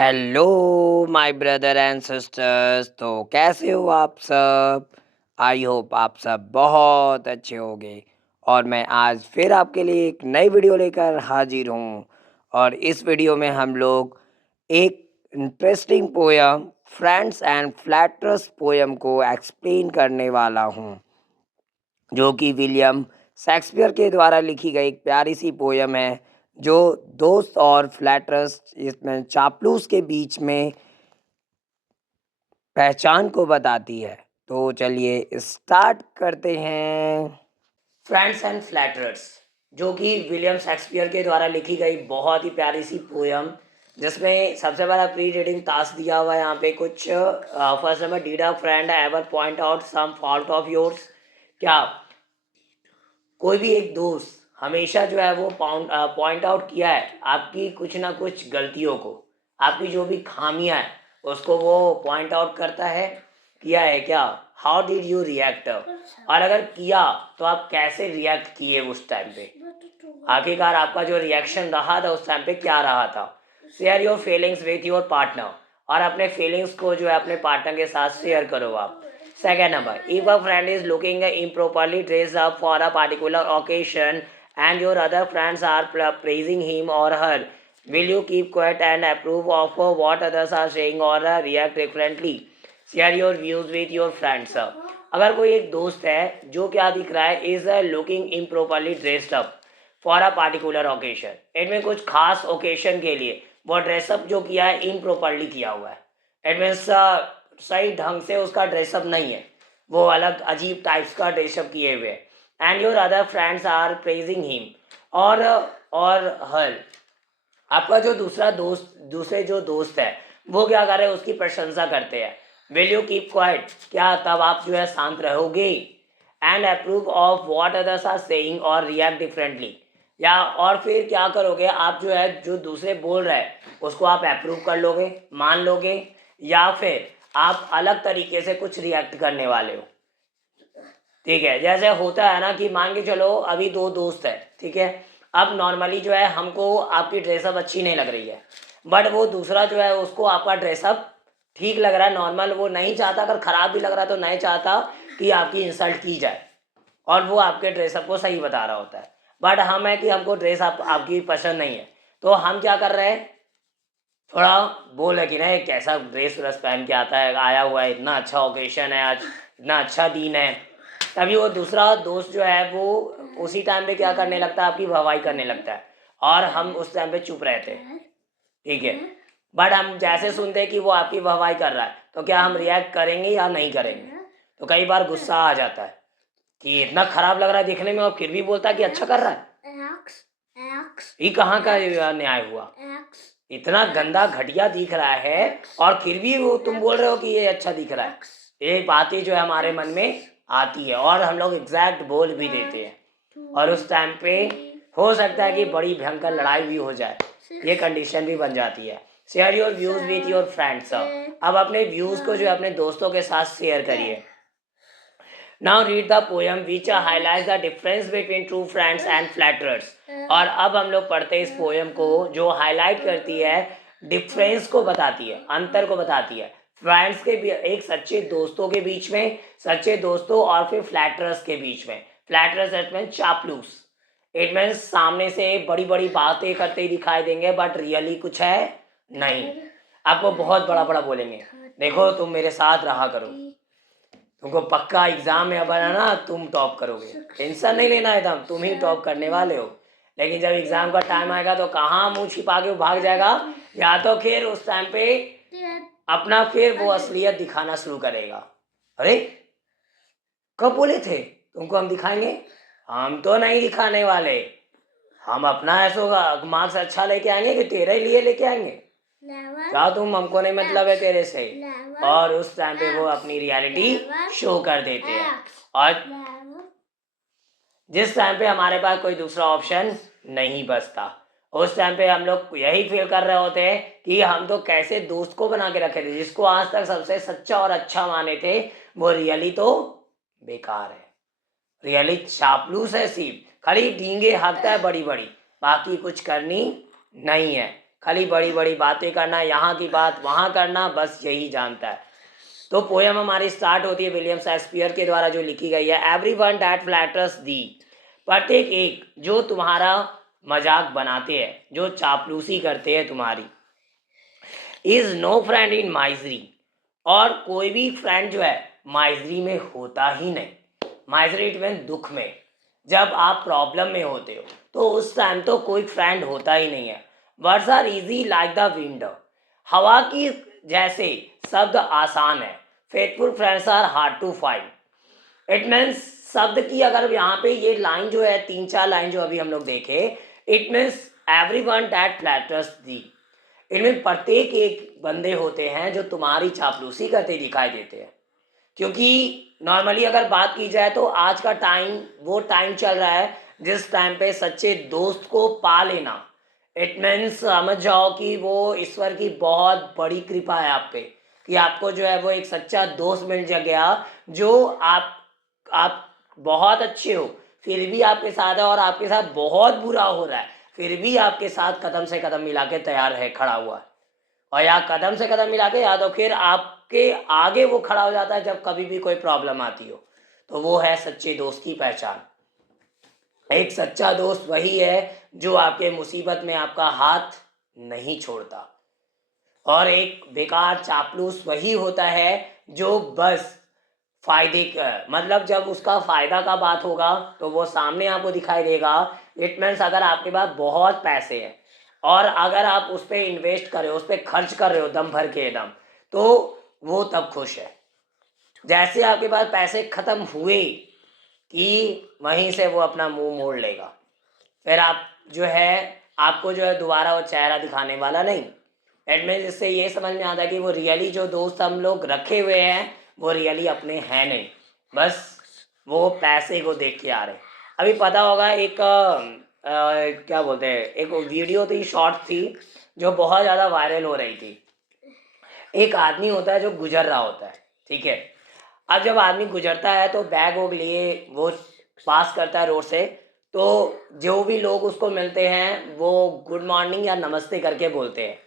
Hello my brother and sisters. तो कैसे हो आप सब? आई होप आप सब बहुत अच्छे होंगे। और मैं आज फिर आपके लिए एक नई वीडियो लेकर हाजिर हूँ। और इस वीडियो में हम लोग एक interesting poem friends and flutters poem को एक्सप्लेन करने वाला हूँ, जो कि विलियम शेक्सपियर के द्वारा लिखी गई एक प्यारी सी पोयम है, जो दोस्त और फ्लैटर्स इसमें चापलूस के बीच में पहचान को बताती है। तो चलिए स्टार्ट करते हैं। फ्रेंड्स एंड फ्लैटरर्स, जो कि विलियम शेक्सपियर के द्वारा लिखी गई बहुत ही प्यारी सी पोयम, जिसमें सबसे पहला प्री रीडिंग टास्क दिया हुआ है यहाँ पे कुछ। First number, did a friend ever point out some fault of yours? क्या कोई भी एक दोस्त हमेशा जो है वो पॉइंट आउट किया है आपकी कुछ ना कुछ गलतियों को, आपकी जो भी खामियां है उसको वो पॉइंट आउट करता है? किया है क्या? How did you react? और अगर किया तो आप कैसे रिएक्ट किए उस टाइम पे? आखिरकार आपका जो रिएक्शन रहा था उस टाइम पे क्या रहा था? Share your feelings with your partner, और अपने फीलिंग्स को जो है अपने पार्टनर के साथ शेयर करो आप। Second number, if a friend is looking improperly dressed up for a particular occasion and your other friends are praising him or her, will you keep quiet and approve of what others are saying or react differently? Share your views with your friends. अगर कोई एक दोस्त है जो क्या दिख रहा है, is looking improperly dressed up for a particular occasion, इनमें कुछ खास ओकेशन के लिए वो ड्रेसअप जो किया है इम्प्रॉपरली किया हुआ है। इट मीन्स सही ढंग से उसका ड्रेसअप नहीं है, वो अलग अजीब टाइप्स का ड्रेसअप किए हुए। And your other friends are praising him or her, आपका जो दूसरे जो दोस्त है वो क्या कर रहे हैं, उसकी प्रशंसा करते हैं। Will you keep quiet? क्या तब आप जो है शांत रहोगे? And approve of what others are saying or react differently, या और फिर क्या करोगे आप, जो है जो दूसरे बोल रहे हैं उसको आप अप्रूव कर लोगे, मान लोगे, या फिर आप अलग तरीके से कुछ रिएक्ट करने वाले हो? ठीक है, जैसे होता है ना कि मान के चलो अभी दो दोस्त है, ठीक है। अब नॉर्मली जो है हमको आपकी ड्रेसअप अच्छी नहीं लग रही है, बट वो दूसरा जो है उसको आपका ड्रेसअप ठीक लग रहा है, नॉर्मल, वो नहीं चाहता, अगर ख़राब भी लग रहा है तो नहीं चाहता कि आपकी इंसल्ट की जाए, और वो आपके ड्रेसअप को सही बता रहा होता है। बट हम है कि हमको ड्रेस आपकी पसंद नहीं है, तो हम क्या कर रहे हैं, थोड़ा बोल है कि नहीं कैसा ड्रेस व्रेस पहन के आता है, आया हुआ है, इतना अच्छा ओकेशन है आज, इतना अच्छा दिन है। तभी वो दूसरा दोस्त जो है वो उसी टाइम पे क्या करने लगता है, आपकी वाहवाही करने लगता है, और हम उस टाइम पे चुप रहते हैं, ठीक है। बट हम जैसे सुनते हैं कि वो आपकी वाहवाही कर रहा है, तो क्या हम रिएक्ट करेंगे या नहीं करेंगे? तो कई बार गुस्सा आ जाता है कि इतना खराब लग रहा है दिखने में और फिर भी बोलता है कि अच्छा कर रहा है। ये कहाँ का न्याय हुआ? इतना गंदा घटिया दिख रहा है और फिर भी वो तुम बोल रहे हो कि ये अच्छा दिख रहा है। ये बातें जो है हमारे मन में आती है और हम लोग एग्जैक्ट बोल भी देते हैं, और उस टाइम पे हो सकता है कि बड़ी भयंकर लड़ाई भी हो जाए, ये कंडीशन भी बन जाती है। Share your views with your friends. अब अपने व्यूज को जो है अपने दोस्तों के साथ शेयर करिए। Now read the poem which highlights the difference between true friends and flatterers. और अब हम लोग पढ़ते हैं इस पोएम को जो हाईलाइट करती है, डिफरेंस को बताती है, अंतर को बताती है फ्रेंड्स के एक सच्चे दोस्तों के बीच में, सच्चे दोस्तों और फिर फ्लैटरर्स के बीच में। फ्लैटरर्स इट मीन चापलूस, इट मीन सामने से बड़ी बड़ी बातें करते ही दिखाई देंगे बट रियली कुछ है नहीं, आपको बहुत बड़ा बड़ा बोलेंगे, देखो तुम मेरे साथ रहा करो, तुमको पक्का एग्जाम में अब है ना तुम टॉप करोगे, टेंशन नहीं लेना है, तुम ही टॉप करने वाले हो। लेकिन जब एग्जाम का टाइम आएगा तो कहाँ मुंह छिपा के भाग जाएगा, या तो फिर उस टाइम पे अपना फिर वो असलियत दिखाना शुरू करेगा। अरे कब बोले थे तुमको हम दिखाएंगे? हम तो नहीं दिखाने वाले, हम अपना ऐसा मार्क्स अच्छा लेके आएंगे कि तेरे लिए लेके आएंगे, क्या तुम, हमको नहीं मतलब है तेरे से। और उस टाइम पे वो अपनी रियलिटी शो कर देते हैं, और जिस टाइम पे हमारे पास कोई दूसरा ऑप्शन नहीं बचता, उस टाइम पे हम लोग यही फील कर रहे होते हैं कि हम तो कैसे दोस्त को बना के रखे थे, जिसको आज तक सबसे सच्चा और अच्छा माने थे, वो रियली तो बेकार है, रियली चापलूस है, सिर्फ खाली डींगे हाँकता है बड़ी बड़ी, बाकी कुछ करनी नहीं है। खाली बड़ी बड़ी बातें करना, यहाँ की बात वहाँ करना, बस यही जानता है। तो पोयम हमारी स्टार्ट होती है विलियम शेक्सपियर के द्वारा जो लिखी गई है। एवरी वन डैट फ्लैटर्स दी, प्रत्येक एक जो तुम्हारा मजाक बनाते हैं, जो चापलूसी करते हैं तुम्हारी, is no friend in misery, और कोई भी फ्रेंड जो है माइजरी में होता ही नहीं। माइजरी इट मीन दुख में, जब आप प्रॉब्लम में होते हो तो उस टाइम तो कोई फ्रेंड होता ही नहीं है। Words are easy like the wind, हवा की जैसे शब्द आसान है। Faithful friends are hard to find. It means शब्द की अगर यहाँ पे ये लाइन जो है, 3-4 लाइन जो अभी हम लोग देखे, it means everyone that flatters thee, इनमें प्रत्येक एक बंदे होते हैं जो तुम्हारी चापलूसी करते दिखाई देते हैं। क्योंकि नॉर्मली अगर बात की जाए तो आज का टाइम वो टाइम चल रहा है जिस टाइम पे सच्चे दोस्त को पा लेना, इट मीन्स समझ जाओ कि वो ईश्वर की बहुत बड़ी कृपा है आप पे, कि आपको जो है वो एक सच्चा दोस्त मिल गया, जो आप बहुत अच्छे हो फिर भी आपके साथ है, और आपके साथ बहुत बुरा हो रहा है फिर भी आपके साथ कदम से कदम मिला के तैयार है, खड़ा हुआ है। और या कदम से कदम मिला के, या तो फिर आपके आगे वो खड़ा हो जाता है जब कभी भी कोई प्रॉब्लम आती हो। तो वो है सच्चे दोस्त की पहचान। एक सच्चा दोस्त वही है जो आपके मुसीबत में आपका हाथ नहीं छोड़ता, और एक बेकार चापलूस वही होता है जो बस फायदे का, मतलब जब उसका फायदा का बात होगा तो वो सामने आपको दिखाई देगा। इट मीन्स अगर आपके पास बहुत पैसे हैं और अगर आप उस पर इन्वेस्ट कर रहे हो, उस पर खर्च कर रहे हो दम भर के एकदम, तो वो तब खुश है। जैसे आपके पास पैसे खत्म हुए कि वहीं से वो अपना मुंह मोड़ लेगा, फिर आप जो है, आपको जो है दोबारा वो चेहरा दिखाने वाला नहीं। एट मीन्स इससे ये समझ में आता है कि वो रियली जो दोस्त हम लोग रखे हुए हैं वो रियली अपने हैं नहीं, बस वो पैसे को देख के आ रहे। अभी पता होगा एक क्या बोलते हैं, एक वीडियो थी, शॉर्ट थी, जो बहुत ज़्यादा वायरल हो रही थी। एक आदमी होता है जो गुजर रहा होता है, ठीक है। अब जब आदमी गुजरता है तो बैग वोग लिए वो पास करता है रोड से, तो जो भी लोग उसको मिलते हैं वो गुड मॉर्निंग या नमस्ते करके बोलते हैं।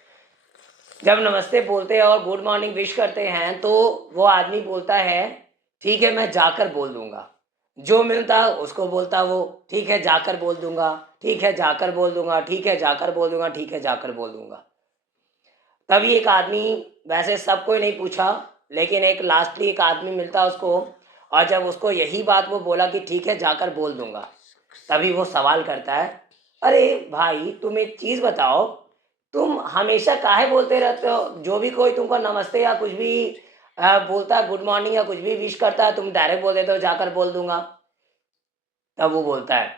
जब नमस्ते बोलते हैं और गुड मॉर्निंग विश करते हैं तो वो आदमी बोलता है ठीक है मैं जाकर बोल दूंगा। जो मिलता उसको बोलता वो ठीक है जाकर बोल दूंगा, ठीक है जाकर बोल दूंगा, ठीक है जाकर बोल दूंगा, ठीक है जाकर बोल दूंगा। तभी एक आदमी, वैसे सबको ही नहीं पूछा, लेकिन एक लास्टली एक आदमी मिलता उसको, और जब उसको यही बात वो बोला कि ठीक है जाकर बोल दूंगा, तभी वो सवाल करता है, अरे भाई तुम एक चीज़ बताओ, तुम हमेशा काहे बोलते रहते हो, जो भी कोई तुमको नमस्ते या कुछ भी बोलता है, गुड मॉर्निंग या कुछ भी विश करता है, तुम डायरेक्ट बोल देते हो जाकर बोल दूंगा। तब वो बोलता है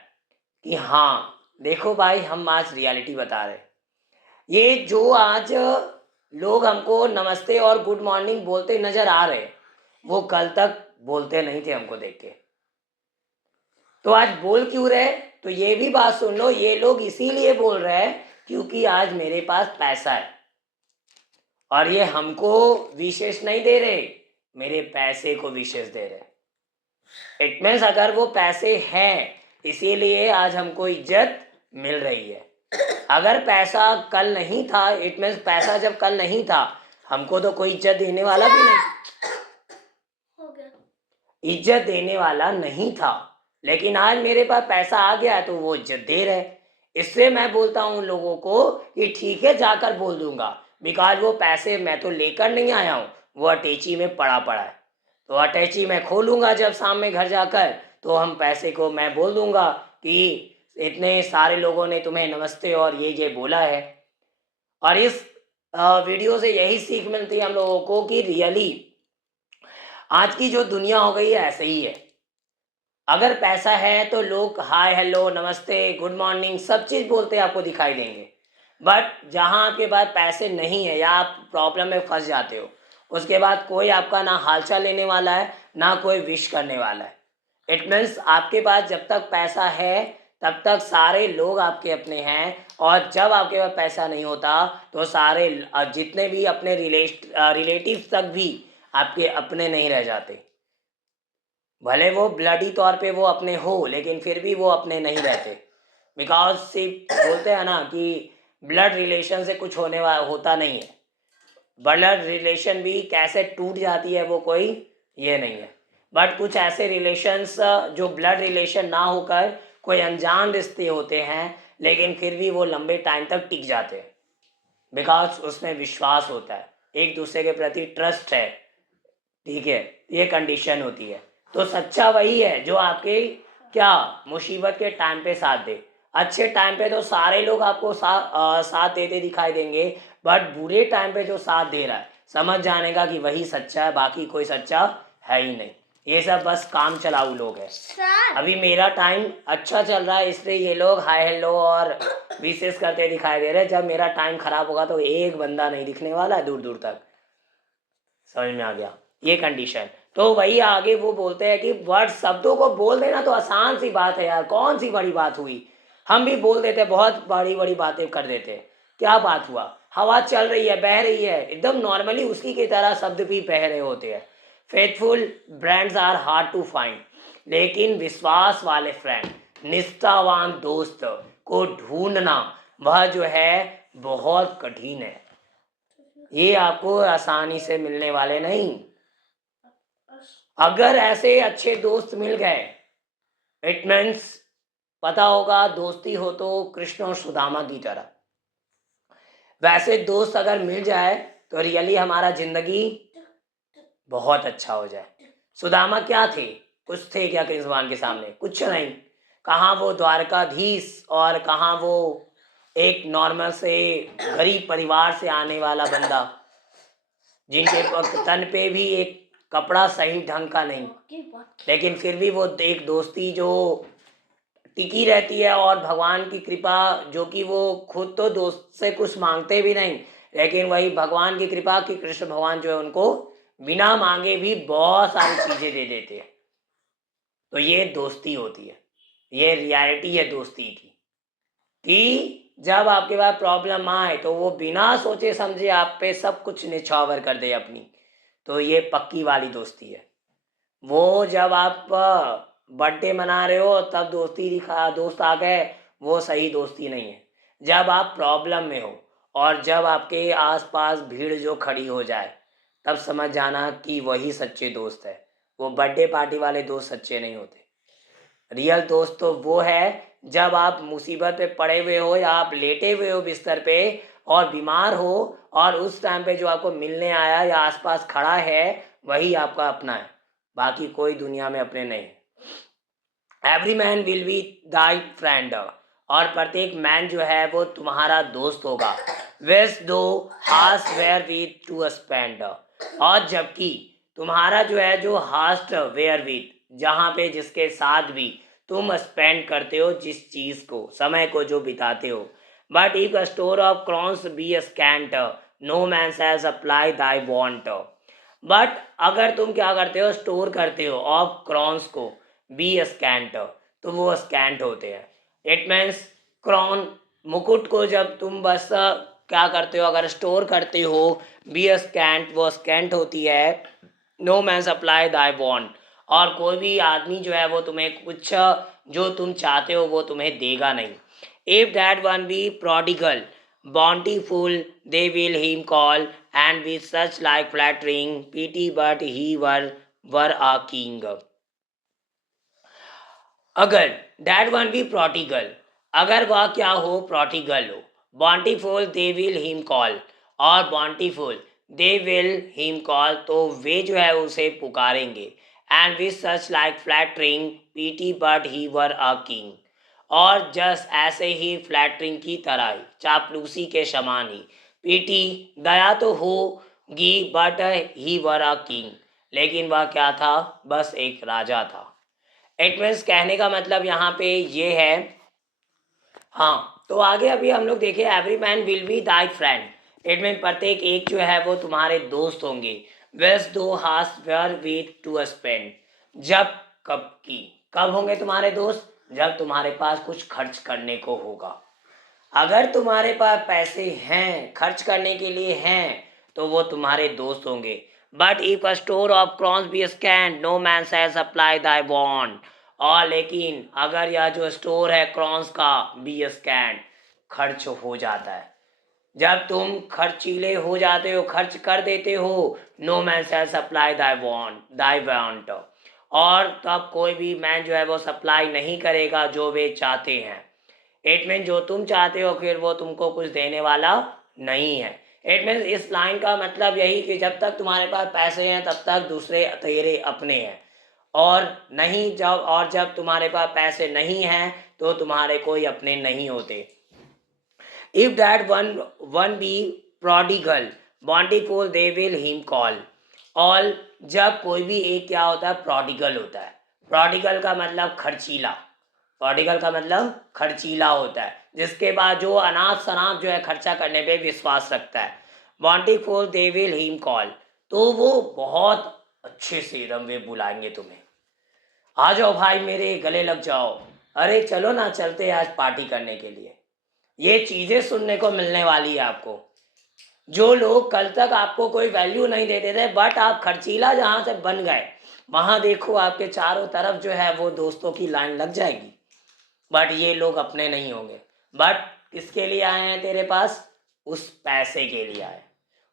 कि हाँ देखो भाई, हम आज रियलिटी बता रहे, ये जो आज लोग हमको नमस्ते और गुड मॉर्निंग बोलते नजर आ रहे, वो कल तक बोलते नहीं थे हमको देख के। तो आज बोल क्यों रहे, तो ये भी बात सुन लो, ये लोग इसीलिए बोल रहे हैं क्योंकि आज मेरे पास पैसा है, और ये हमको विशेष नहीं दे रहे, मेरे पैसे को विशेष दे रहे। इट मीन्स अगर वो पैसे हैं इसीलिए आज हमको इज्जत मिल रही है। अगर पैसा कल नहीं था, इट मीन्स पैसा जब कल नहीं था हमको तो कोई इज्जत देने वाला भी नहीं, इज्जत देने वाला नहीं था, लेकिन आज मेरे पास पैसा आ गया है तो वो इज्जत दे रहे। इससे मैं बोलता हूँ लोगों को कि ठीक है जाकर बोल दूंगा, बिकॉज वो पैसे मैं तो लेकर नहीं आया हूँ, वो अटैची में पड़ा पड़ा है, तो अटैची मैं खोलूंगा जब शाम में घर जाकर, तो हम पैसे को मैं बोल दूंगा कि इतने सारे लोगों ने तुम्हें नमस्ते और ये बोला है। और इस वीडियो से यही सीख मिलती है हम लोगों को कि रियली आज की जो दुनिया हो गई है ऐसे ही है। अगर पैसा है तो लोग हाय हेलो नमस्ते गुड मॉर्निंग सब चीज़ बोलते आपको दिखाई देंगे, बट जहाँ आपके पास पैसे नहीं है या आप प्रॉब्लम में फंस जाते हो, उसके बाद कोई आपका ना हालचाल लेने वाला है ना कोई विश करने वाला है। इट मीन्स आपके पास जब तक पैसा है तब तक सारे लोग आपके अपने हैं, और जब आपके पास पैसा नहीं होता तो सारे जितने भी अपने रिलेटिव्स तक भी आपके अपने नहीं रह जाते। भले वो ब्लडी तौर पे वो अपने हो लेकिन फिर भी वो अपने नहीं रहते, बिकॉज सिर्फ बोलते हैं ना कि ब्लड रिलेशन से कुछ होने वाला होता नहीं है। ब्लड रिलेशन भी कैसे टूट जाती है वो कोई ये नहीं है। बट कुछ ऐसे रिलेशंस जो ब्लड रिलेशन ना होकर कोई अनजान रिश्ते होते हैं, लेकिन फिर भी वो लंबे टाइम तक टिक जाते हैं, बिकॉज उसमें विश्वास होता है, एक दूसरे के प्रति ट्रस्ट है। ठीक है, ये कंडीशन होती है। तो सच्चा वही है जो आपके क्या मुसीबत के टाइम पे साथ दे। अच्छे टाइम पे तो सारे लोग आपको साथ देते दिखाई देंगे, बट बुरे टाइम पे जो साथ दे रहा है समझ जाने का कि वही सच्चा है, बाकी कोई सच्चा है ही नहीं। ये सब बस काम चलाऊ लोग हैं। अभी मेरा टाइम अच्छा चल रहा है इसलिए ये लोग हाय हेलो और विशेष करते दिखाई दे रहे हैं। जब मेरा टाइम खराब होगा तो एक बंदा नहीं दिखने वाला है दूर दूर तक। समझ में आ गया ये कंडीशन। तो वही आगे वो बोलते हैं कि वर्ड शब्दों को बोल देना तो आसान सी बात है यार, कौन सी बड़ी बात हुई। हम भी बोल देते, बहुत बड़ी बड़ी बातें कर देते हैं। क्या बात हुआ, हवा चल रही है, बह रही है, एकदम नॉर्मली उसी की तरह शब्द भी बह रहे होते हैं। Faithful brands are hard to find, लेकिन विश्वास वाले फ्रेंड, निष्ठावान दोस्त को ढूंढना वह जो है बहुत कठिन है। ये आपको आसानी से मिलने वाले नहीं। अगर ऐसे अच्छे दोस्त मिल गए, इट मीन्स पता होगा दोस्ती हो तो कृष्ण और सुदामा की तरह। वैसे दोस्त अगर मिल जाए तो रियली हमारा जिंदगी बहुत अच्छा हो जाए। सुदामा क्या थे, कुछ थे क्या कृष्ण भगवान के सामने, कुछ नहीं। कहाँ वो द्वारकाधीश और कहाँ वो एक नॉर्मल से गरीब परिवार से आने वाला बंदा, जिनके तन पे भी एक कपड़ा सही ढंग का नहीं, लेकिन फिर भी वो एक दोस्ती जो टिकी रहती है और भगवान की कृपा, जो कि वो खुद तो दोस्त से कुछ मांगते भी नहीं, लेकिन वही भगवान की कृपा कि कृष्ण भगवान जो है उनको बिना मांगे भी बहुत सारी चीजें दे देते हैं। तो ये दोस्ती होती है, ये रियलिटी है दोस्ती की, कि जब आपके पास प्रॉब्लम आए तो वो बिना सोचे समझे आप पे सब कुछ निछावर कर दे अपनी। तो ये पक्की वाली दोस्ती है। वो जब आप बर्थडे मना रहे हो तब दोस्ती दिखा दोस्त आ गए, वो सही दोस्ती नहीं है। जब आप प्रॉब्लम में हो और जब आपके आसपास भीड़ जो खड़ी हो जाए तब समझ जाना कि वही सच्चे दोस्त है। वो बर्थडे पार्टी वाले दोस्त सच्चे नहीं होते। रियल दोस्त तो वो है जब आप मुसीबत पे पड़े हुए हो या आप लेटे हुए हो बिस्तर पे और बीमार हो, और उस टाइम पे जो आपको मिलने आया या आसपास खड़ा है वही आपका अपना है, बाकी कोई दुनिया में अपने नहीं। Every man will be Dai friend, और प्रत्येक मैन जो है वो तुम्हारा दोस्त होगा। Whilst thou hast wherewith to spend, और जबकि तुम्हारा जो है जो हास्ट वेयर विथ, जहाँ पे जिसके साथ भी तुम स्पेंड करते हो जिस चीज को समय को जो बिताते हो। But if a store of crowns be scant, no man has apply thy want. But अगर तुम क्या करते हो, स्टोर करते हो ऑफ क्रॉन्स को, बी स्कैंट, तो वो स्कैंट होते हैं। इट मीन्स क्रॉन मुकुट को जब तुम बस क्या करते हो, अगर स्टोर करते हो बी स्कैंट, वो स्कैंट होती है। नो मैन सप्लाई दाई वॉन्ट, और कोई भी आदमी जो है वो तुम्हें कुछ जो तुम चाहते हो वो तुम्हें देगा नहीं। If that one be prodigal bountiful, they will him call, and with such like flattering pity, but he were a king। अगर that one be prodigal, अगर वह क्या हो, prodigal हो, bountiful they will him call, और bountiful they will him call, तो वे जो है उसे पुकारेंगे। and with such like flattering pity, but he were a king, और जस्ट ऐसे ही फ्लैटरिंग की तरह ही, चापलूसी के समान ही, पीटी दया तो होगी, but he were a king, लेकिन वह क्या था, बस एक राजा था। इट मीन्स कहने का मतलब यहाँ पे ये है। हाँ, तो आगे अभी हम लोग देखें, every man will be Dai friend, it mean प्रत्येक एक जो है वो तुम्हारे दोस्त होंगे। वेस्ट दो हास वेयर विथ टू स्पेंड, जब कब की कब होंगे तुम्हारे दोस्त, जब तुम्हारे पास कुछ खर्च करने को होगा। अगर तुम्हारे पास पैसे हैं खर्च करने के लिए हैं तो वो तुम्हारे दोस्त होंगे। But if a store of crowns be scant, no man says apply thy bond, और लेकिन अगर यह जो स्टोर है क्रॉन्स का बी स्कैंड, खर्च हो जाता है, जब तुम खर्चीले हो जाते हो, खर्च कर देते हो, नो मैन शैल सप्लाई दाई वांट, और तब कोई भी मैन जो है वो सप्लाई नहीं करेगा जो वे चाहते हैं। इट मीन जो तुम चाहते हो फिर वो तुमको कुछ देने वाला नहीं है। इट मीन इस लाइन का मतलब यही कि जब तक तुम्हारे पास पैसे हैं तब तक दूसरे तेरे अपने हैं, और नहीं जब तुम्हारे पास पैसे नहीं हैं तो तुम्हारे कोई अपने नहीं होते। If that one be prodigal, bountiful they will him call. और जब कोई भी एक क्या होता है, prodigal होता है। prodigal का मतलब खर्चीला, prodigal का मतलब खर्चीला होता है, जिसके बाद जो अनाप शनाप जो है खर्चा करने पे विश्वास रखता है। bountiful they will him call, तो वो बहुत अच्छे से एकदम वे बुलाएंगे तुम्हें, आ जाओ भाई मेरे गले लग जाओ, अरे चलो ना चलते आज पार्टी करने के लिए। ये चीजें सुनने को मिलने वाली है आपको। जो लोग कल तक आपको कोई वैल्यू नहीं देते थे, बट आप खर्चीला जहां से बन गए, वहां देखो आपके चारों तरफ जो है वो दोस्तों की लाइन लग जाएगी, बट ये लोग अपने नहीं होंगे। बट किसके लिए आए हैं तेरे पास? उस पैसे के लिए आए।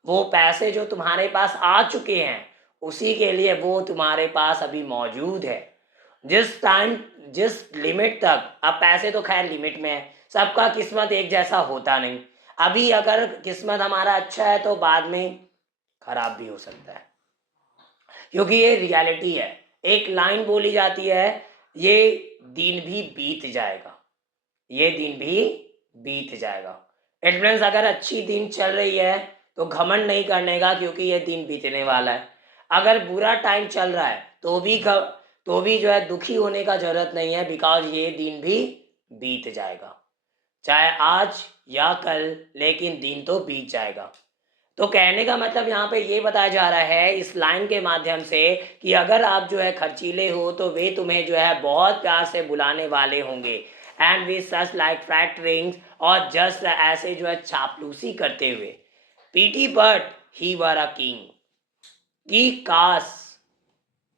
वो पैसे जो तुम्हारे पास आ चुके हैं उसी के लिए वो तुम्हारे पास अभी मौजूद है। जिस टाइम जिस लिमिट तक, अब पैसे तो खैर लिमिट में है, सबका किस्मत एक जैसा होता नहीं। अभी अगर किस्मत हमारा अच्छा है तो बाद में खराब भी हो सकता है, क्योंकि ये रियलिटी है। एक लाइन बोली जाती है, ये दिन भी बीत जाएगा, ये दिन भी बीत जाएगा। इट मीन्स अगर अच्छी दिन चल रही है तो घमंड नहीं करने का, क्योंकि ये दिन बीतने वाला है। अगर बुरा टाइम चल रहा है तो भी जो है दुखी होने का जरूरत नहीं है, बिकॉज ये दिन भी बीत जाएगा, चाहे आज या कल, लेकिन दिन तो बीत जाएगा। तो कहने का मतलब यहाँ पे ये बताया जा रहा है इस लाइन के माध्यम से कि अगर आप जो है खर्चीले हो तो वे तुम्हें जो है बहुत प्यार से बुलाने वाले होंगे, एंड वी सच लाइक फ्लैटरिंग्स, और जस्ट ऐसे जो है चापलूसी करते हुए। PT but he were a king, की काश,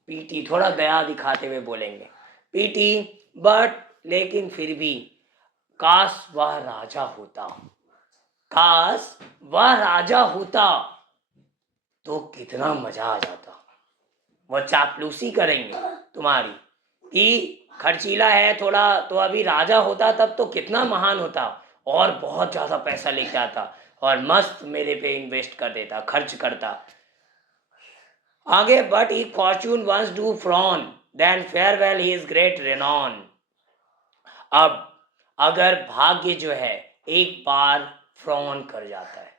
पीटी थोड़ा दया दिखाते हुए बोलेंगे, पीटी बट लेकिन फिर भी, काश वह राजा होता, काश वह राजा होता तो कितना मजा आ जाता। वह चापलूसी करेंगे तुम्हारी कि खर्चीला है थोड़ा, तो अभी राजा होता तब तो कितना महान होता, और बहुत ज्यादा पैसा लेके आता और मस्त मेरे पे इन्वेस्ट कर देता, खर्च करता। आगे, but he fortune once do frown, then farewell he is great renown. अब अगर भाग्य जो है एक बार फ्रॉन कर जाता है,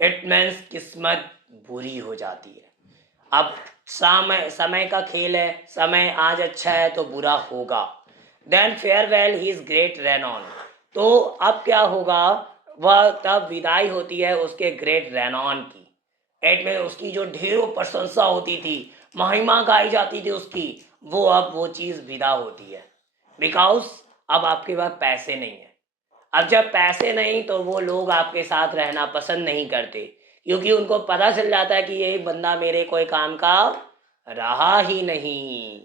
इट मीन्स किस्मत बुरी हो जाती है। अब समय समय का खेल है, समय आज अच्छा है तो बुरा होगा। Then farewell he is great renown, तो अब क्या होगा, वह तब विदाई होती है उसके ग्रेट रेनॉन की। एट में उसकी जो ढेरों प्रशंसा होती थी, महिमा गाई जाती थी उसकी, वो अब वो चीज़ विदा होती है, बिकॉज अब आपके पास पैसे नहीं है। अब जब पैसे नहीं तो वो लोग आपके साथ रहना पसंद नहीं करते, क्योंकि उनको पता चल जाता है कि ये बंदा मेरे कोई काम का रहा ही नहीं।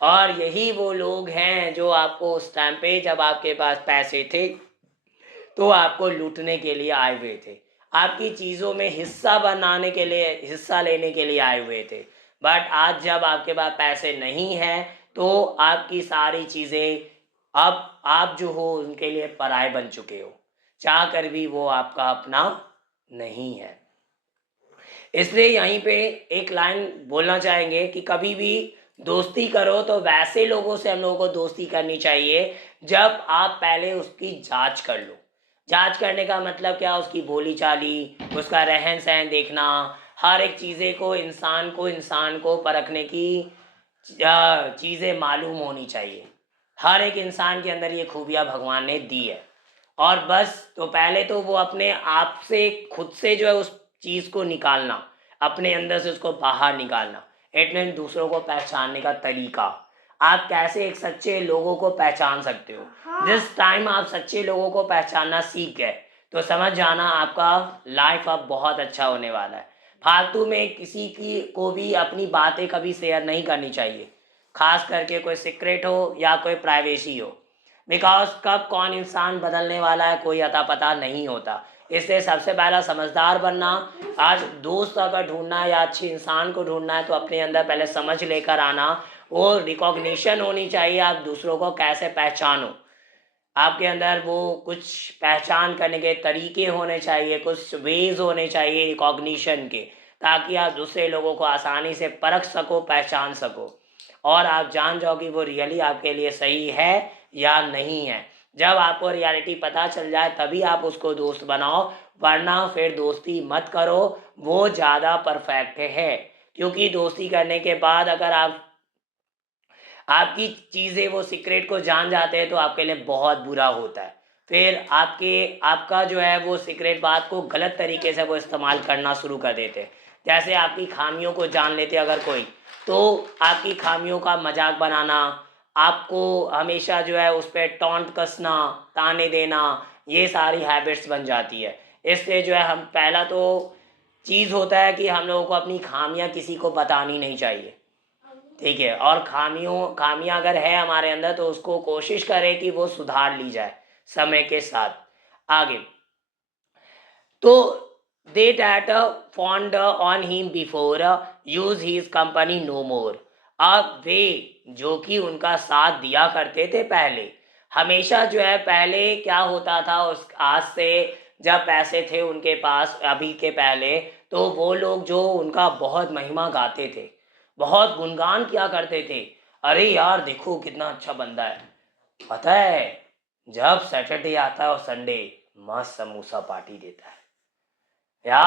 और यही वो लोग हैं जो आपको उस टाइम पे जब आपके पास पैसे थे तो आपको लूटने के लिए आए हुए थे, आपकी चीज़ों में हिस्सा बनाने के लिए, हिस्सा लेने के लिए आए हुए थे। बट आज जब आपके पास पैसे नहीं हैं तो आपकी सारी चीज़ें, अब आप जो हो उनके लिए पराए बन चुके हो, चाह कर भी वो आपका अपना नहीं है। इसलिए यहीं पे एक लाइन बोलना चाहेंगे कि कभी भी दोस्ती करो तो वैसे लोगों से हम लोगों को दोस्ती करनी चाहिए जब आप पहले उसकी जांच कर लो। जांच करने का मतलब क्या, उसकी बोली चाली, उसका रहन सहन देखना, हर एक चीज़ें को इंसान को परखने की चीज़ें मालूम होनी चाहिए। हर एक इंसान के अंदर ये खूबियाँ भगवान ने दी है, और बस तो पहले तो वो अपने आप से खुद से जो है उस चीज़ को निकालना, अपने अंदर से उसको बाहर निकालना। इट मीन दूसरों को पहचानने का तरीका, आप कैसे एक सच्चे लोगों को पहचान सकते हो। जिस टाइम आप सच्चे लोगों को पहचानना सीख गए तो समझ जाना आपका लाइफ अब बहुत अच्छा होने वाला है। फालतू में किसी की को भी अपनी बातें कभी शेयर नहीं करनी चाहिए, खास करके कोई सीक्रेट हो या कोई प्राइवेसी हो, बिकॉज कब कौन इंसान बदलने वाला है कोई अता पता नहीं होता। इसलिए सबसे पहला समझदार बनना। आज दोस्त अगर ढूंढना है या अच्छे इंसान को ढूंढना है तो अपने अंदर पहले समझ लेकर आना, वो रिकॉग्निशन होनी चाहिए, आप दूसरों को कैसे पहचानो, आपके अंदर वो कुछ पहचान करने के तरीके होने चाहिए, कुछ वेज होने चाहिए रिकॉग्निशन के, ताकि आप दूसरे लोगों को आसानी से परख सको, पहचान सको और आप जान जाओ कि वो रियली आपके लिए सही है या नहीं है। जब आपको रियलिटी पता चल जाए तभी आप उसको दोस्त बनाओ, वरना फिर दोस्ती मत करो, वो ज़्यादा परफेक्ट है। क्योंकि दोस्ती करने के बाद अगर आपकी चीज़ें वो सीक्रेट को जान जाते हैं तो आपके लिए बहुत बुरा होता है। फिर आपका जो है वो सीक्रेट बात को गलत तरीके से वो इस्तेमाल करना शुरू कर देते हैं। जैसे आपकी खामियों को जान लेते अगर कोई, तो आपकी खामियों का मजाक बनाना, आपको हमेशा जो है उस पर टॉन्ट कसना, ताने देना, ये सारी हैबिट्स बन जाती है। इसलिए जो है हम पहला तो चीज़ होता है कि हम लोगों को अपनी खामियां किसी को बतानी नहीं चाहिए, ठीक है। और खामियां अगर है हमारे अंदर तो उसको कोशिश करें कि वो सुधार ली जाए समय के साथ आगे। तो they that fawned on him before use his company no more. अब वे जो कि उनका साथ दिया करते थे पहले, हमेशा जो है पहले क्या होता था, उस आज से जब पैसे थे उनके पास अभी के पहले, तो वो लोग जो उनका बहुत महिमा गाते थे, बहुत गुणगान किया करते थे। अरे यार देखो कितना अच्छा बंदा है, पता है जब सैटरडे आता है और संडे मस्त समोसा पार्टी देता है, या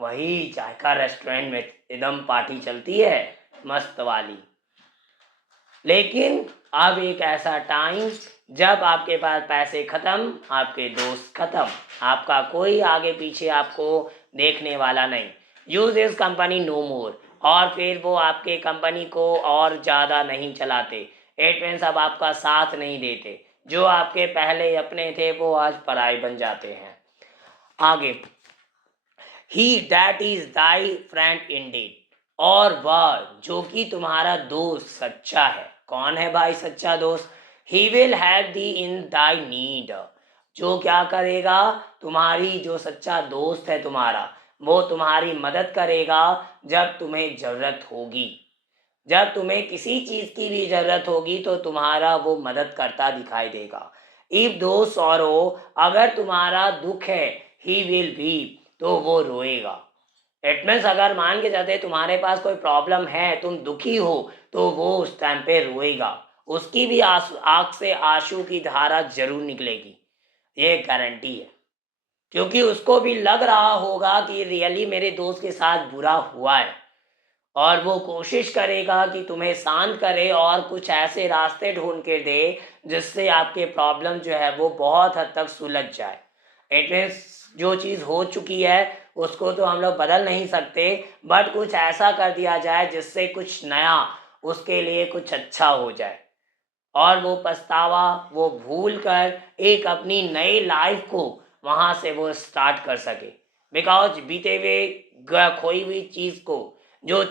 वही जायका रेस्टोरेंट में एकदम पार्टी चलती है मस्त वाली। लेकिन अब एक ऐसा टाइम जब आपके पास पैसे खत्म, आपके दोस्त खत्म, आपका कोई आगे पीछे आपको देखने वाला नहीं। यूज इज कंपनी नो मोर, और फिर वो आपके कंपनी को और ज़्यादा नहीं चलाते। इट मीन्स अब आपका साथ नहीं देते, जो आपके पहले अपने थे वो आज पराए बन जाते हैं। आगे, he that is thy friend indeed, और वह जो कि तुम्हारा दोस्त सच्चा है। कौन है भाई सच्चा दोस्त? He will have the in Dai need, जो क्या करेगा, तुम्हारी जो सच्चा दोस्त है तुम्हारा, वो तुम्हारी मदद करेगा जब तुम्हें ज़रूरत होगी। जब तुम्हें किसी चीज़ की भी ज़रूरत होगी तो तुम्हारा वो मदद करता दिखाई देगा। इफ दो सॉरो, अगर तुम्हारा दुख है, ही विल वीप, तो वो रोएगा। इट मीन्स अगर मान के चलते तुम्हारे पास कोई प्रॉब्लम है, तुम दुखी हो, तो वो उस टाइम पे रोएगा, उसकी भी आँख से आंसू की धारा जरूर निकलेगी, ये गारंटी है। क्योंकि उसको भी लग रहा होगा कि रियली मेरे दोस्त के साथ बुरा हुआ है, और वो कोशिश करेगा कि तुम्हें शांत करे और कुछ ऐसे रास्ते ढूंढ के दे जिससे आपके प्रॉब्लम जो है वो बहुत हद तक सुलझ जाए। इट मीन्स जो चीज़ हो चुकी है उसको तो हम लोग बदल नहीं सकते, बट कुछ ऐसा कर दिया जाए जिससे कुछ नया उसके लिए कुछ अच्छा हो जाए, और वो पछतावा वो भूल कर एक अपनी नई लाइफ को वहाँ से वो स्टार्ट कर सके। बिकॉज बीते हुए खोई हुई चीज़ को, जो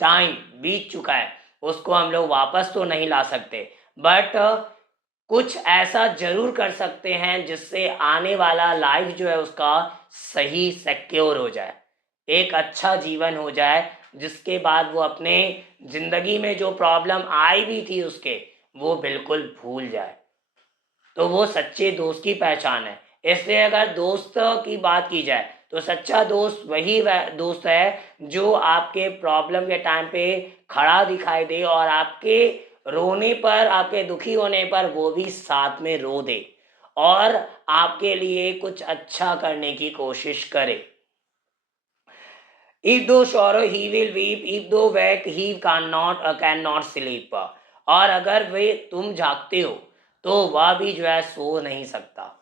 टाइम बीत चुका है, उसको हम लोग वापस तो नहीं ला सकते, बट कुछ ऐसा जरूर कर सकते हैं जिससे आने वाला लाइफ जो है उसका सही सिक्योर हो जाए, एक अच्छा जीवन हो जाए, जिसके बाद वो अपने ज़िंदगी में जो प्रॉब्लम आई भी थी उसके, वो बिल्कुल भूल जाए। तो वो सच्चे दोस्त की पहचान है। इसलिए अगर दोस्त की बात की जाए तो सच्चा दोस्त वही दोस्त है जो आपके प्रॉब्लम के टाइम पे खड़ा दिखाई दे, और आपके रोने पर, आपके दुखी होने पर वो भी साथ में रो दे और आपके लिए कुछ अच्छा करने की कोशिश करे। If though sorrow he will weep, if though wake he cannot sleep. और अगर वे तुम जागते हो तो वह भी जो है सो नहीं सकता।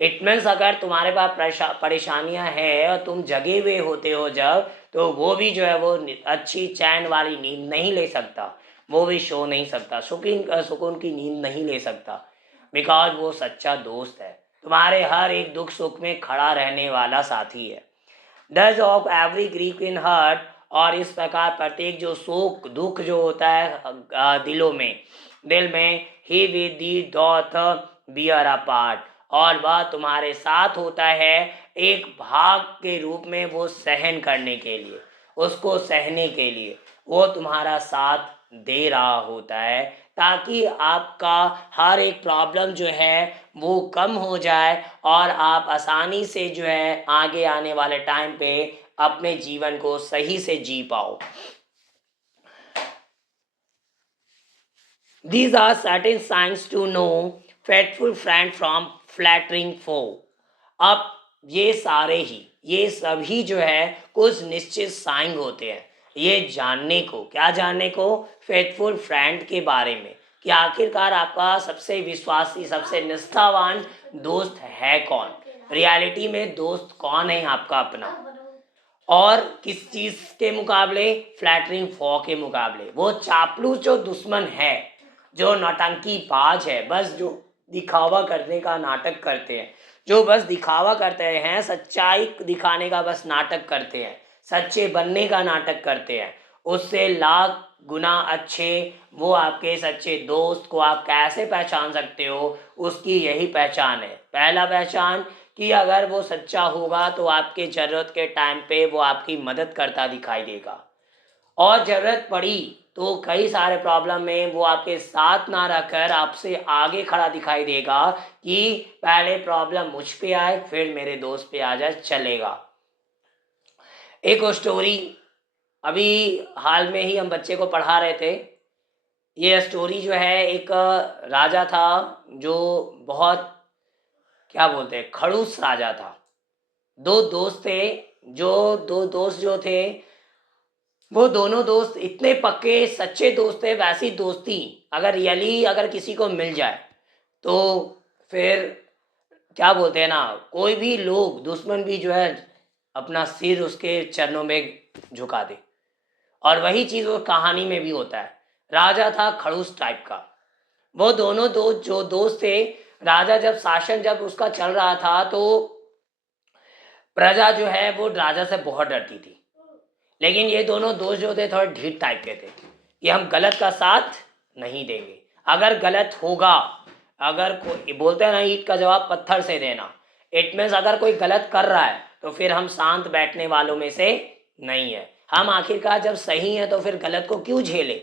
इट मीन्स अगर तुम्हारे पास परेशानियां हैं और तुम जगे हुए होते हो जब, तो वो भी जो है वो अच्छी चैन वाली नींद नहीं ले सकता, वो भी सो नहीं सकता, सुकून की नींद नहीं ले सकता। बिकॉज वो सच्चा दोस्त है, तुम्हारे हर एक दुख सुख में खड़ा रहने वाला साथी है। Does of every Greek in heart, और इस प्रकार प्रत्येक जो शोक दुख जो होता है दिल में ही with thee doth bear a part, और वह तुम्हारे साथ होता है एक भाग के रूप में वो सहन करने के लिए, उसको सहने के लिए वो तुम्हारा साथ दे रहा होता है, ताकि आपका हर एक प्रॉब्लम जो है वो कम हो जाए और आप आसानी से जो है आगे आने वाले टाइम पे अपने जीवन को सही से जी पाओ। These are certain signs to know faithful friend from flattering foe. अब ये सभी जो है कुछ निश्चित साइन होते हैं ये जानने को, क्या जानने को, फेथफुल फ्रेंड के बारे में, कि आखिरकार आपका सबसे विश्वासी, सबसे निष्ठावान दोस्त है कौन, रियलिटी में दोस्त कौन है आपका अपना, और किस चीज़ के मुकाबले, फ्लैटरिंग फॉ के मुकाबले। वो चापलूस जो दुश्मन है, जो नौटंकी बाज है, बस जो दिखावा करने का नाटक करते हैं, जो बस दिखावा करते हैं, सच्चाई दिखाने का बस नाटक करते हैं, सच्चे बनने का नाटक करते हैं, उससे लाख गुना अच्छे वो आपके सच्चे दोस्त को आप कैसे पहचान सकते हो, उसकी यही पहचान है। पहला पहचान कि अगर वो सच्चा होगा तो आपके ज़रूरत के टाइम पे वो आपकी मदद करता दिखाई देगा, और ज़रूरत पड़ी तो कई सारे प्रॉब्लम में वो आपके साथ ना रहकर आपसे आगे खड़ा दिखाई देगा कि पहले प्रॉब्लम मुझ पे आए फिर मेरे दोस्त पे आ जाए, चलेगा। एक स्टोरी अभी हाल में ही हम बच्चे को पढ़ा रहे थे। ये स्टोरी जो है, एक राजा था जो बहुत, क्या बोलते हैं, खड़ूस राजा था। दो दोस्त थे, दो दोस्त जो थे, वो दोनों दोस्त इतने पक्के सच्चे दोस्त थे। वैसी दोस्ती अगर रियली अगर किसी को मिल जाए तो फिर, क्या बोलते हैं ना, कोई भी लोग, दुश्मन भी जो है अपना सिर उसके चरणों में झुका दे। और वही चीज़ वो कहानी में भी होता है। राजा था खड़ूस टाइप का। वो दोनों जो दोस्त थे, राजा जब शासन जब उसका चल रहा था तो प्रजा जो है वो राजा से बहुत डरती थी। लेकिन ये दोनों दोस्त जो थे थोड़े ढीठ टाइप के थे कि हम गलत का साथ नहीं देंगे। अगर गलत होगा, अगर कोई बोलते हैं ना, ईंट का जवाब पत्थर से देना, इट मीन्स अगर कोई गलत कर रहा है तो फिर हम शांत बैठने वालों में से नहीं है। हम आखिरकार जब सही हैं तो फिर गलत को क्यों झेले।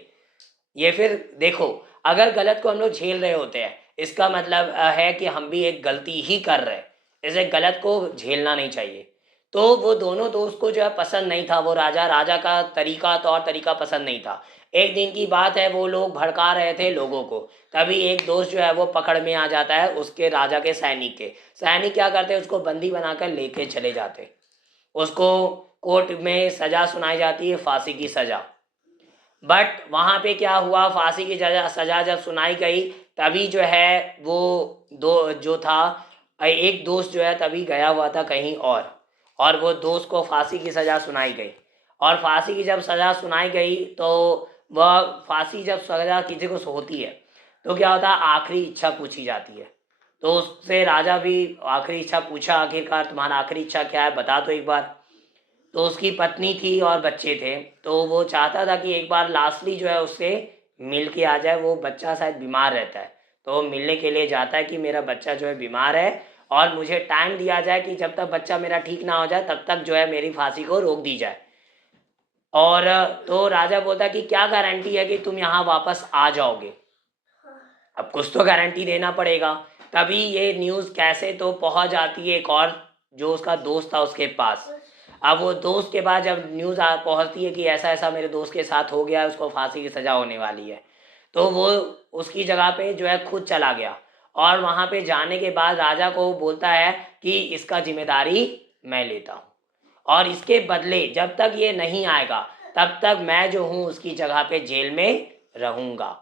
ये फिर देखो, अगर गलत को हम लोग झेल रहे होते हैं, इसका मतलब है कि हम भी एक गलती ही कर रहे हैं, इसे गलत को झेलना नहीं चाहिए। तो वो दोनों दोस्त को जो है पसंद नहीं था, वो राजा का तरीका, तौर तरीका पसंद नहीं था। एक दिन की बात है, वो लोग भड़का रहे थे लोगों को, तभी एक दोस्त जो है वो पकड़ में आ जाता है उसके राजा के सैनिक के। सैनिक क्या करते हैं, उसको बंदी बनाकर लेके चले जाते। उसको कोर्ट में सज़ा सुनाई जाती है, फांसी की सज़ा। बट वहाँ पे क्या हुआ, फांसी की सज़ा जब सुनाई गई, तभी जो है वो दो जो था, एक दोस्त जो है तभी गया हुआ था कहीं और वो दोस्त को फांसी की सज़ा सुनाई गई। और फांसी की जब सज़ा सुनाई गई तो वह फांसी जब सज़ा किसी को होती है तो क्या होता है, आखिरी इच्छा पूछी जाती है। तो उससे राजा भी आखिरी इच्छा पूछा, आखिरकार तुम्हारा आखिरी इच्छा क्या है, बता तो एक बार। तो उसकी पत्नी थी और बच्चे थे, तो वो चाहता था कि एक बार लास्टली जो है उससे मिल के आ जाए। वो बच्चा शायद बीमार रहता है, तो वो मिलने के लिए जाता है कि मेरा बच्चा जो है बीमार है और मुझे टाइम दिया जाए कि जब तक बच्चा मेरा ठीक ना हो जाए तब तक जो है मेरी फांसी को रोक दी जाए। और तो राजा बोलता कि क्या गारंटी है कि तुम यहाँ वापस आ जाओगे। अब कुछ तो गारंटी देना पड़ेगा। तभी ये न्यूज़ कैसे तो पहुँच जाती है एक और जो उसका दोस्त था उसके पास। अब वो दोस्त के पास जब न्यूज़ पहुँचती है कि ऐसा ऐसा मेरे दोस्त के साथ हो गया है, उसको फांसी की सज़ा होने वाली है, तो वो उसकी जगह पे जो है खुद चला गया। और वहाँ पे जाने के बाद राजा को बोलता है कि इसका जिम्मेदारी मैं लेता हूँ, और इसके बदले जब तक ये नहीं आएगा तब तक मैं जो हूँ उसकी जगह पे जेल में रहूँगा।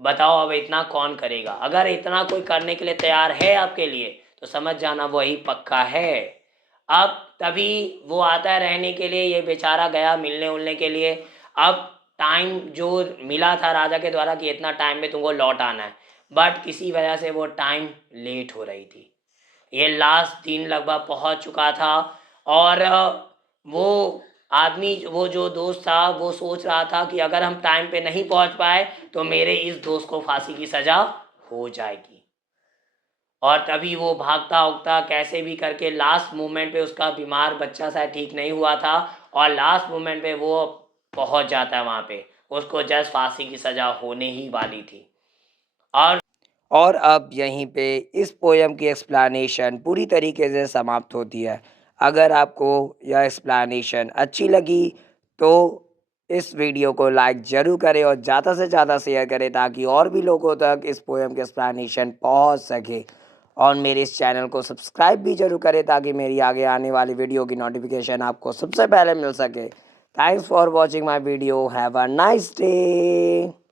बताओ अब इतना कौन करेगा। अगर इतना कोई करने के लिए तैयार है आपके लिए तो समझ जाना वही पक्का है। अब तभी वो आता है रहने के लिए, ये बेचारा गया मिलने उलने के लिए। अब टाइम जो मिला था राजा के द्वारा कि इतना टाइम में तुमको लौट आना है, बट किसी वजह से वो टाइम लेट हो रही थी। ये लास्ट दिन लगभग पहुंच चुका था और वो आदमी, वो जो दोस्त था, वो सोच रहा था कि अगर हम टाइम पे नहीं पहुंच पाए तो मेरे इस दोस्त को फांसी की सज़ा हो जाएगी। और तभी वो भागता उगता कैसे भी करके लास्ट मोमेंट पे, उसका बीमार बच्चा शायद ठीक नहीं हुआ था और लास्ट मोमेंट पे वो पहुंच जाता है वहाँ पे, उसको जस्ट फांसी की सज़ा होने ही वाली थी। और और अब यहीं पे इस पोएम की एक्सप्लेनेशन पूरी तरीके से समाप्त होती है। अगर आपको यह एक्सप्लेनेशन अच्छी लगी तो इस वीडियो को लाइक ज़रूर करें और ज़्यादा से ज़्यादा शेयर करें ताकि और भी लोगों तक इस पोएम की एक्सप्लेनेशन पहुंच सके। और मेरे इस चैनल को सब्सक्राइब भी ज़रूर करें ताकि मेरी आगे आने वाली वीडियो की नोटिफिकेशन आपको सबसे पहले मिल सके। Thanks for watching my video. Have a nice day.